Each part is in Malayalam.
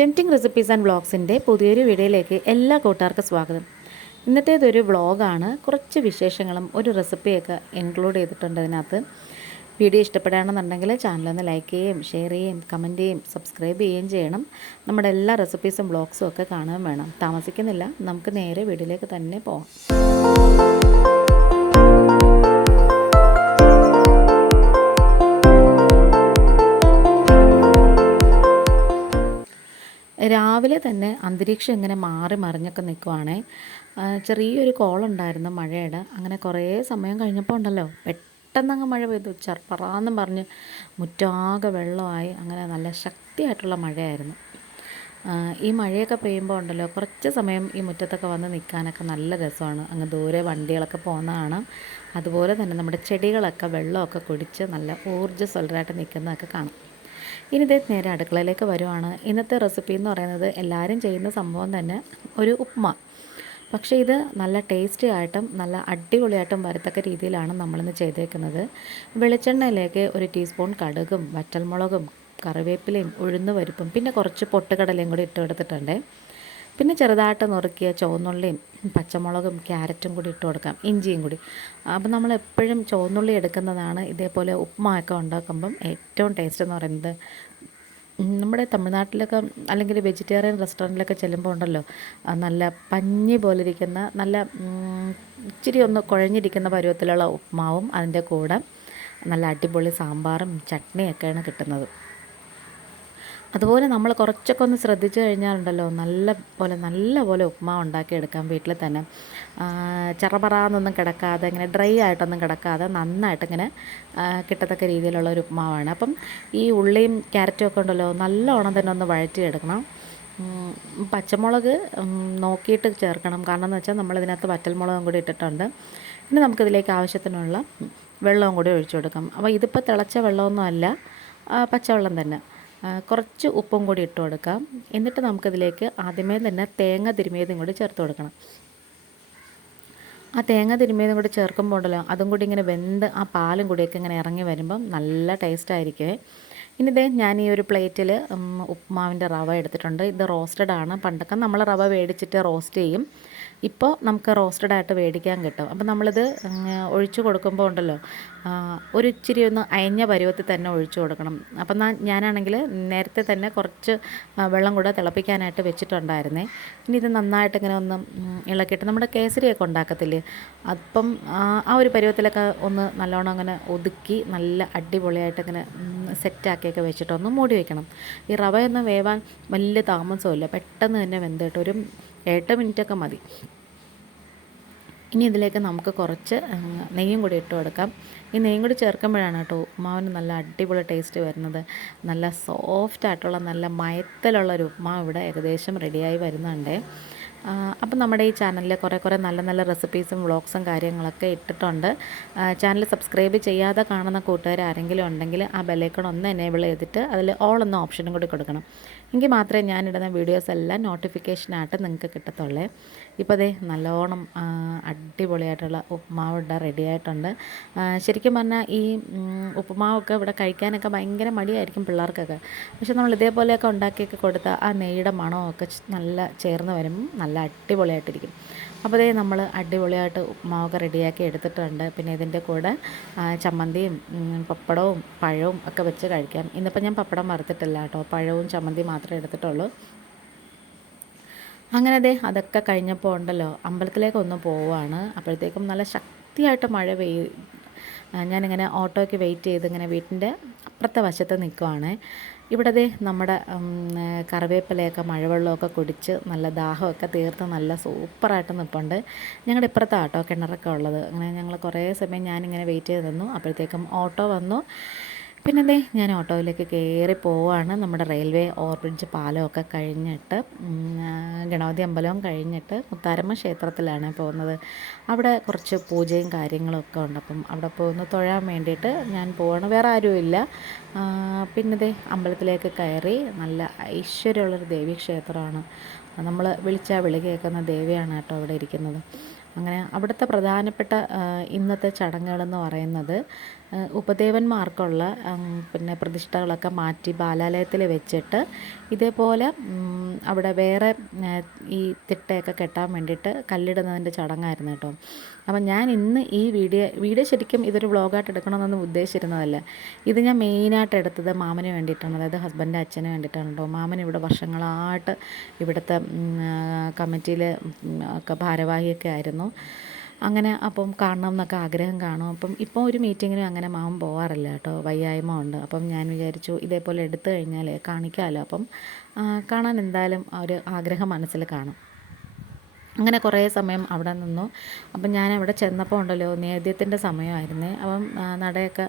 ടെംറ്റിംഗ് റെസിപ്പീസ് ആൻഡ് വ്ളോഗ്സിന്റെ പുതിയൊരു വീഡിയോയിലേക്ക് എല്ലാ കൂട്ടുകാർക്കും സ്വാഗതം. ഇന്നത്തേതൊരു വ്ളോഗാണ് കുറച്ച് വിശേഷങ്ങളും ഒരു റെസിപ്പിയൊക്കെ ഇൻക്ലൂഡ് ചെയ്തിട്ടുണ്ട് അതിനകത്ത് വീഡിയോ ഇഷ്ടപ്പെടുകയാണെന്നുണ്ടെങ്കിൽ ചാനലൊന്ന് ലൈക്ക് ചെയ്യുകയും ഷെയർ ചെയ്യുകയും കമന്റ് ചെയ്യുകയും സബ്സ്ക്രൈബ് ചെയ്യുകയും ചെയ്യണം. നമ്മുടെ എല്ലാ റെസിപ്പീസും വ്ളോഗ്സും ഒക്കെ കാണുകയും വേണം. താമസിക്കുന്നില്ല. നമുക്ക് നേരെ വീഡിയോയിലേക്ക് തന്നെ പോകാം രാവിലെ തന്നെ അന്തരീക്ഷം ഇങ്ങനെ മാറി മറിഞ്ഞൊക്കെ നിൽക്കുവാണേ ചെറിയൊരു കോളുണ്ടായിരുന്നു മഴയുടെ. അങ്ങനെ കുറേ സമയം കഴിഞ്ഞപ്പോൾ ഉണ്ടല്ലോ പെട്ടെന്നങ്ങ് മഴ പെയ്തു. ചർപ്പറാന്നും പറഞ്ഞ് മുറ്റാകെ വെള്ളമായി. അങ്ങനെ നല്ല ശക്തിയായിട്ടുള്ള മഴയായിരുന്നു. ഈ മഴയൊക്കെ പെയ്യുമ്പോൾ ഉണ്ടല്ലോ കുറച്ച് സമയം ഈ മുറ്റത്തൊക്കെ വന്ന് നിൽക്കാനൊക്കെ നല്ല രസമാണ്. അങ്ങ് ദൂരെ വണ്ടികളൊക്കെ പോകുന്ന കാണാം. അതുപോലെ തന്നെ നമ്മുടെ ചെടികളൊക്കെ വെള്ളമൊക്കെ കുടിച്ച് നല്ല ഊർജസ്വലരായിട്ട് നിൽക്കുന്നതൊക്കെ കാണാം. ഇനി ഇതേ നേരെ അടുക്കളയിലേക്ക് വരുവാണ്. ഇന്നത്തെ റെസിപ്പി എന്ന് പറയുന്നത് എല്ലാവരും ചെയ്യുന്ന സംഭവം തന്നെ ഒരു ഉപ്മ. പക്ഷേ ഇത് നല്ല ടേസ്റ്റി ആയിട്ടും നല്ല അടിപൊളിയായിട്ടും വരത്തക്ക രീതിയിലാണ് നമ്മളിന്ന് ചെയ്തേക്കുന്നത്. വെളിച്ചെണ്ണയിലേക്ക് ഒരു ടീസ്പൂൺ കടുകും വറ്റൽമുളകും കറിവേപ്പിലയും ഉഴുന്ന് പരിപ്പും പിന്നെ കുറച്ച് പൊട്ടുകടലയും കൂടി ഇട്ട് എടുത്തിട്ടുണ്ട് പിന്നെ ചെറുതായിട്ട് നുറുക്കിയ ചുവന്നുള്ളിയും പച്ചമുളകും ക്യാരറ്റും കൂടി ഇട്ട് കൊടുക്കാം ഇഞ്ചിയും കൂടി. അപ്പം നമ്മൾ എപ്പോഴും ചുവന്നുള്ളി എടുക്കുന്നതാണ് ഇതേപോലെ ഉപ്പുമായൊക്കെ ഉണ്ടാക്കുമ്പം ഏറ്റവും ടേസ്റ്റ് എന്ന് പറയുന്നത്. നമ്മുടെ തമിഴ്നാട്ടിലൊക്കെ അല്ലെങ്കിൽ വെജിറ്റേറിയൻ റെസ്റ്റോറന്റിലൊക്കെ ചെല്ലുമ്പോൾ ഉണ്ടല്ലോ നല്ല പഞ്ഞി പോലെ ഇരിക്കുന്ന നല്ല ഇച്ചിരി ഒന്ന് കുഴഞ്ഞിരിക്കുന്ന പരുവത്തിലുള്ള ഉപ്മാവും അതിന്റെ കൂടെ നല്ല അടിപൊളി സാമ്പാറും ചട്നിയൊക്കെയാണ് കിട്ടുന്നത്. അതുപോലെ നമ്മൾ കുറച്ചൊക്കെ ഒന്ന് ശ്രദ്ധിച്ചു കഴിഞ്ഞാലുണ്ടല്ലോ നല്ല പോലെ നല്ല പോലെ ഉപ്മാവ് ഉണ്ടാക്കിയെടുക്കാം വീട്ടിൽ തന്നെ. ചെറപറാന്നൊന്നും കിടക്കാതെ ഇങ്ങനെ ഡ്രൈ ആയിട്ടൊന്നും കിടക്കാതെ നന്നായിട്ട് ഇങ്ങനെ കിട്ടത്തക്ക രീതിയിലുള്ള ഒരു ഉപ്മാവാണ്. അപ്പം ഈ ഉള്ളിയും ക്യാരറ്റും ഒക്കെ ഉണ്ടല്ലോ നല്ലോണം തന്നെ ഒന്ന് വഴറ്റിയെടുക്കണം. പച്ചമുളക് നോക്കിയിട്ട് ചേർക്കണം. കാരണം എന്ന് വെച്ചാൽ നമ്മളിതിനകത്ത് വറ്റൽമുളകും കൂടി ഇട്ടിട്ടുണ്ട്. പിന്നെ നമുക്കിതിലേക്ക് ആവശ്യത്തിനുള്ള വെള്ളവും കൂടി ഒഴിച്ചു കൊടുക്കാം. അപ്പോൾ ഇതിപ്പോൾ തിളച്ച വെള്ളമൊന്നും അല്ല പച്ചവെള്ളം തന്നെ. കുറച്ച് ഉപ്പും കൂടി ഇട്ട് കൊടുക്കാം. എന്നിട്ട് നമുക്കിതിലേക്ക് ആദ്യമേ തന്നെ തേങ്ങ തിരുമിയതും കൂടി ചേർത്ത് കൊടുക്കണം. ആ തേങ്ങ തിരുമിയതും കൂടി ചേർക്കുമ്പോൾ ഉണ്ടല്ലോ അതും കൂടി ഇങ്ങനെ വെന്ത് ആ പാലും കൂടിയൊക്കെ ഇങ്ങനെ ഇറങ്ങി വരുമ്പം നല്ല ടേസ്റ്റ് ഇനി ഇതേ ഞാൻ ഈ ഒരു പ്ലേറ്റിൽ ഉപ്മാവിന്റെ റവ എടുത്തിട്ടുണ്ട്. ഇത് റോസ്റ്റഡ് ആണ്. പണ്ടൊക്കെ നമ്മൾ റവ മേടിച്ചിട്ട് റോസ്റ്റ് ചെയ്യും. ഇപ്പോൾ നമുക്ക് റോസ്റ്റഡ് ആയിട്ട് മേടിക്കാൻ കിട്ടും. അപ്പോൾ നമ്മളിത് ഒഴിച്ചു കൊടുക്കുമ്പോൾ ഉണ്ടല്ലോ ഒരു ഇച്ചിരി ഒന്ന് അയഞ്ഞ പരുവത്തിൽ തന്നെ ഒഴിച്ചു കൊടുക്കണം. അപ്പം ഞാനാണെങ്കിൽ നേരത്തെ തന്നെ കുറച്ച് വെള്ളം കൂടെ തിളപ്പിക്കാനായിട്ട് വെച്ചിട്ടുണ്ടായിരുന്നേ. ഇനി ഇത് നന്നായിട്ട് ഇങ്ങനെ ഒന്ന് ഇളക്കിയിട്ട് നമ്മുടെ കേസരിയൊക്കെ ഉണ്ടാക്കത്തില്ലേ? അപ്പം ആ ഒരു പരുവത്തിലൊക്കെ ഒന്ന് നല്ലോണം അങ്ങനെ ഒതുക്കി നല്ല അടിപൊളിയായിട്ട് ഇങ്ങനെ സെറ്റാക്കിയൊക്കെ വെച്ചിട്ട് ഒന്ന് മൂടി വയ്ക്കണം ഈ റവ എന്ന് വേവാൻ വലിയ താമസമില്ല. പെട്ടെന്ന് തന്നെ വെന്തിട്ട് ഒരു എട്ട് മിനിറ്റൊക്കെ മതി. ഇനി ഇതിലേക്ക് നമുക്ക് കുറച്ച് നെയ്യും കൂടി ഇട്ട് കൊടുക്കാം. ഈ നെയ്യും കൂടി ചേർക്കുമ്പോഴാണ് കേട്ടോ ഉപ്മാവിന് നല്ല അടിപൊളി ടേസ്റ്റ് വരുന്നത്. നല്ല സോഫ്റ്റ് ആയിട്ടുള്ള നല്ല മയത്തലുള്ള ഒരു ഉപ്മാവ് ഇവിടെ ഏകദേശം റെഡിയായി വരുന്നുണ്ട്. അപ്പം നമ്മുടെ ഈ ചാനലിൽ കുറേ കുറേ നല്ല നല്ല റെസിപ്പീസും വ്ളോഗ്സും കാര്യങ്ങളൊക്കെ ഇട്ടിട്ടുണ്ട്. ചാനൽ സബ്സ്ക്രൈബ് ചെയ്യാതെ കാണുന്ന കൂട്ടുകാർ ആരെങ്കിലും ഉണ്ടെങ്കിൽ ആ ബെലേക്കൺ ഒന്ന് എനേബിൾ ചെയ്തിട്ട് അതിൽ ഓൾ എന്ന ഓപ്ഷനും കൂടി കൊടുക്കണം. എങ്കിൽ മാത്രമേ ഞാനിടുന്ന വീഡിയോസ് എല്ലാം നോട്ടിഫിക്കേഷനായിട്ട് നിങ്ങൾക്ക് കിട്ടത്തുള്ളേ. ഇപ്പോൾ അതേ നല്ലോണം അടിപൊളിയായിട്ടുള്ള ഉപ്പുമാവ് ഇട റെഡി ആയിട്ടുണ്ട് ശരിക്കും പറഞ്ഞാൽ ഈ ഉപ്പുമാവൊക്കെ ഇവിടെ കഴിക്കാനൊക്കെ ഭയങ്കര മടിയായിരിക്കും പിള്ളേർക്കൊക്കെ. പക്ഷെ നമ്മൾ ഇതേപോലെയൊക്കെ ഉണ്ടാക്കിയൊക്കെ കൊടുത്താൽ ആ നെയ്യുടെ മണമൊക്കെ നല്ല ചേർന്ന് വരുമ്പം നല്ല അടിപൊളിയായിട്ടിരിക്കും. അപ്പോൾ അതേ നമ്മൾ അടിപൊളിയായിട്ട് ഉപ്പുമാവൊക്കെ റെഡിയാക്കി എടുത്തിട്ടുണ്ട്. പിന്നെ ഇതിന്റെ കൂടെ ചമ്മന്തിയും പപ്പടവും പഴവും ഒക്കെ വെച്ച് കഴിക്കാം. ഇന്നിപ്പോൾ ഞാൻ പപ്പടം വറുത്തിട്ടില്ല കേട്ടോ. പഴവും ചമ്മന്തി മാത്രമേ എടുത്തിട്ടുള്ളൂ. അങ്ങനെ അതെ അതൊക്കെ കഴിഞ്ഞപ്പോൾ ഉണ്ടല്ലോ അമ്പലത്തിലേക്കൊന്ന് പോവുകയാണ് അപ്പോഴത്തേക്കും നല്ല ശക്തിയായിട്ട് മഴ പെയ്യ് ഞാനിങ്ങനെ ഓട്ടോയ്ക്ക് വെയിറ്റ് ചെയ്ത് ഇങ്ങനെ വീട്ടിന്റെ അപ്പുറത്തെ വശത്ത് നിൽക്കുവാണ്. ഇവിടെ ദേ നമ്മുടെ കറിവേപ്പിലയൊക്കെ മഴവെള്ളമൊക്കെ കുടിച്ച് നല്ല ദാഹമൊക്കെ തീർത്ത് നല്ല സൂപ്പറായിട്ട് നിൽപ്പുണ്ട് ഞങ്ങളുടെ ഇപ്പുറത്തെ ആട്ടോ കിണറൊക്കെ ഉള്ളത്. അങ്ങനെ ഞങ്ങൾ കുറേ സമയം ഞാനിങ്ങനെ വെയിറ്റ് ചെയ്ത് നിന്നു. അപ്പോഴത്തേക്കും ഓട്ടോ വന്നു. പിന്നെ എന്തേ ഞാൻ ഓട്ടോയിലേക്ക് കയറി പോവാണ്. നമ്മുടെ റെയിൽവേ ഓവർബ്രിഡ്ജ് പാലമൊക്കെ കഴിഞ്ഞിട്ട് ഗണപതി അമ്പലവും കഴിഞ്ഞിട്ട് മുത്താരമ്മ ക്ഷേത്രത്തിലാണ് പോകുന്നത്. അവിടെ കുറച്ച് പൂജയും കാര്യങ്ങളൊക്കെ ഉണ്ട്. അപ്പം അവിടെ പോകുന്ന തൊഴാൻ വേണ്ടിയിട്ട് ഞാൻ പോവാണ്. വേറെ ആരുമില്ല പിന്നെ ദേ അമ്പലത്തിലേക്ക് കയറി നല്ല ഐശ്വര്യമുള്ളൊരു ദേവി ക്ഷേത്രമാണ്. നമ്മൾ വിളിച്ചാൽ വിളി കേൾക്കുന്ന ദേവിയാണ് കേട്ടോ അവിടെ ഇരിക്കുന്നത്. അങ്ങനെ അവിടുത്തെ പ്രധാനപ്പെട്ട ഇന്നത്തെ ചടങ്ങുകളെന്ന് പറയുന്നത് ഉപദേവന്മാർക്കുള്ള പിന്നെ പ്രതിഷ്ഠകളൊക്കെ മാറ്റി ബാലാലയത്തിൽ വെച്ചിട്ട് ഇതേപോലെ അവിടെ വേറെ ഈ തിട്ടയൊക്കെ കെട്ടാൻ വേണ്ടിയിട്ട് കല്ലിടുന്നതിന്റെ ചടങ്ങായിരുന്നു കേട്ടോ. അപ്പം ഞാൻ ഇന്ന് ഈ വീഡിയോ വീഡിയോ ശരിക്കും ഇതൊരു വ്ളോഗായിട്ട് എടുക്കണമെന്നൊന്നും ഉദ്ദേശിച്ചിരുന്നതല്ല. ഇത് ഞാൻ മെയിനായിട്ട് എടുത്തത് മാമന് വേണ്ടിയിട്ടാണ്. അതായത് ഹസ്ബൻഡ് അച്ഛന് വേണ്ടിയിട്ടാണ് കേട്ടോ. മാമൻ ഇവിടെ വർഷങ്ങളായിട്ട് ഇവിടുത്തെ കമ്മിറ്റിയിൽ ഒക്കെ ഭാരവാഹിയൊക്കെ ആയിരുന്നു. അങ്ങനെ അപ്പം കാണണം എന്നൊക്കെ ആഗ്രഹം കാണും. അപ്പം ഇപ്പോൾ ഒരു മീറ്റിങ്ങിനും അങ്ങനെ മാമൻ പോവാറില്ല കേട്ടോ. വയ്യായ്മ ഉണ്ട്. അപ്പം ഞാൻ വിചാരിച്ചു ഇതേപോലെ എടുത്തു കഴിഞ്ഞാൽ കാണിക്കാമല്ലോ അപ്പം കാണാൻ എന്തായാലും ഒരു ആഗ്രഹം മനസ്സിൽ കാണും. അങ്ങനെ കുറേ സമയം അവിടെ നിന്നു. അപ്പം ഞാൻ അവിടെ ചെന്നപ്പോൾ ഉണ്ടല്ലോ നേദ്യത്തിന്റെ സമയമായിരുന്നേ. അപ്പം നടയൊക്കെ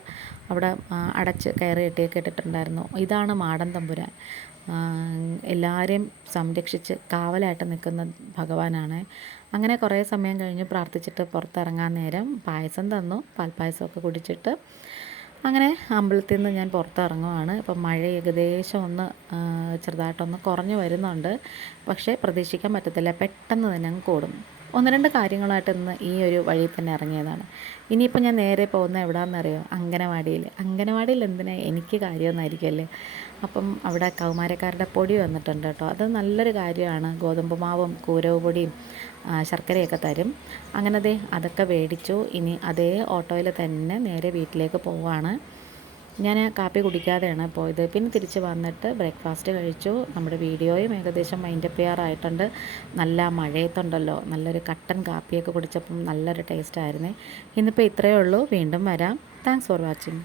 അവിടെ അടച്ച് കയറി കെട്ടിയൊക്കെ ഇട്ടിട്ടുണ്ടായിരുന്നു. ഇതാണ് മാടൻ തമ്പുരാൻ. എല്ലാവരെയും സംരക്ഷിച്ച് കാവലായിട്ട് നിൽക്കുന്ന ഭഗവാനാണ്. അങ്ങനെ കുറേ സമയം കഴിഞ്ഞ് പ്രാർത്ഥിച്ചിട്ട് പുറത്തിറങ്ങാൻ നേരം പായസം തന്നു പാൽപ്പായസമൊക്കെ കുടിച്ചിട്ട്. അങ്ങനെ അമ്പലത്തിൽ നിന്ന് ഞാൻ പുറത്തിറങ്ങുവാണ്. ഇപ്പം മഴ ഏകദേശം ഒന്ന് ചെറുതായിട്ടൊന്ന് കുറഞ്ഞു വരുന്നുണ്ട്. പക്ഷേ പ്രതീക്ഷിക്കാൻ പറ്റത്തില്ല. പെട്ടെന്ന് തന്നെ അങ്ങ് കൂടും. ഒന്ന് രണ്ട് കാര്യങ്ങളായിട്ട് ഇന്ന് ഈ ഒരു വഴിയിൽ തന്നെ ഇറങ്ങിയതാണ്. ഇനിയിപ്പോൾ ഞാൻ നേരെ പോകുന്ന എവിടെയാണെന്നറിയോ അങ്കനവാടിയിൽ അങ്കനവാടിയിൽ എന്തിനാ? എനിക്ക് കാര്യമൊന്നായിരിക്കുമല്ലേ? അപ്പം അവിടെ കൗമാരക്കാരുടെ പൊടി വന്നിട്ടുണ്ട് കേട്ടോ. അത് നല്ലൊരു കാര്യമാണ്. ഗോതമ്പ് മാവും കൂരവ് പൊടിയും ശർക്കരയൊക്കെ തരും. അങ്ങനെ ദേ അതൊക്കെ മേടിച്ചു. ഇനി അതേ ഓട്ടോയിൽ തന്നെ നേരെ വീട്ടിലേക്ക് പോവാണ്. ഞാൻ കാപ്പി കുടിക്കാതെയാണ് പോയത്. പിന്നെ തിരിച്ച് വന്നിട്ട് ബ്രേക്ക്ഫാസ്റ്റ് കഴിച്ചു. നമ്മുടെ വീഡിയോയും ഏകദേശം മൈൻഡപ്പ് ചെയ്യാറായിട്ടുണ്ട്. നല്ല മഴയത്തുണ്ടല്ലോ. നല്ലൊരു കട്ടൻ കാപ്പിയൊക്കെ കുടിച്ചപ്പം നല്ലൊരു ടേസ്റ്റ് ആയിരുന്നേ. ഇന്നിപ്പോൾ ഇത്രയേ ഉള്ളൂ. വീണ്ടും വരാം. Thanks for watching